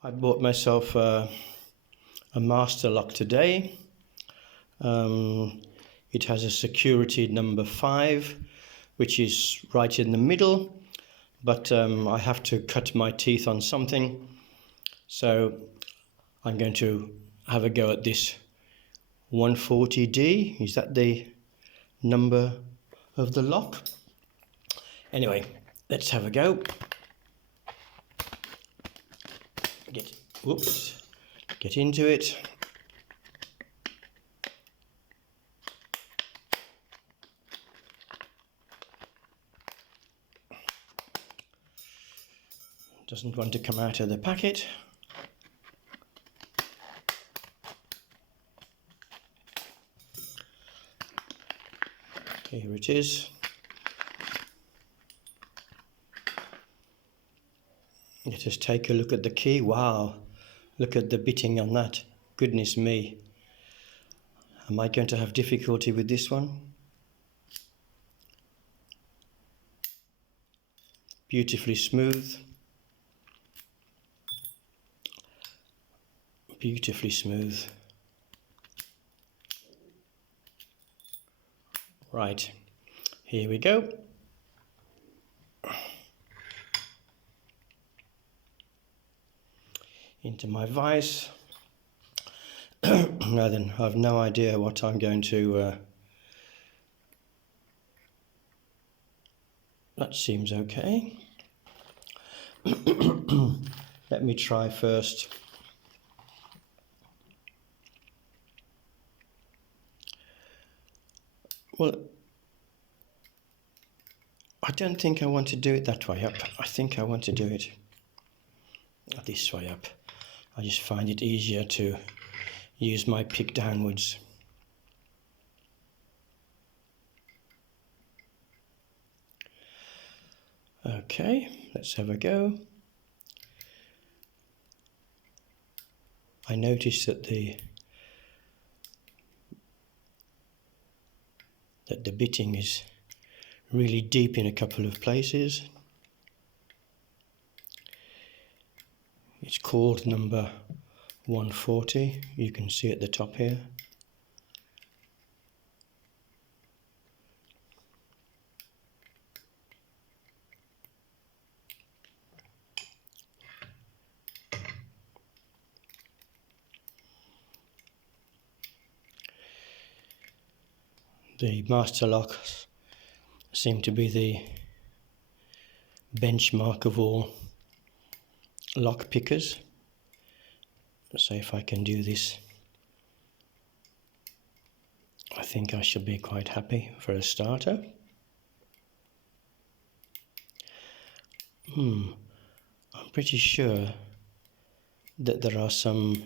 I bought myself a master lock today. It has a security number 5, which is right in the middle, but I have to cut my teeth on something, so I'm going to have a go at this 140D. Is that the number of the lock? Anyway, let's have a go. Get into it. Doesn't want to come out of the packet. Here it is. Let us take a look at the key. Wow, look at the bitting on that. Goodness me. Am I going to have difficulty with this one? Beautifully smooth. Beautifully smooth. Right, here we go. Into my vise. Now then, I have no idea what I'm going to... That seems okay. Let me try first. Well, I don't think I want to do it that way up. I think I want to do it this way up. I just find it easier to use my pick downwards. Okay, let's have a go. I noticed that the bitting is really deep in a couple of places. It's called number 140. You can see at the top here. The master locks seem to be the benchmark of all lock pickers. So if I can do this, I think I should be quite happy for a starter. I'm pretty sure that there are some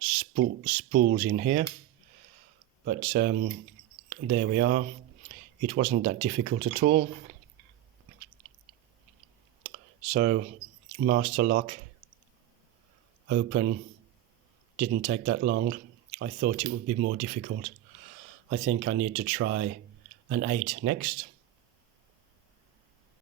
spools in here, but there we are. It wasn't that difficult at all. So master lock open didn't take that long. I thought it would be more difficult. I think I need to try an 8 next.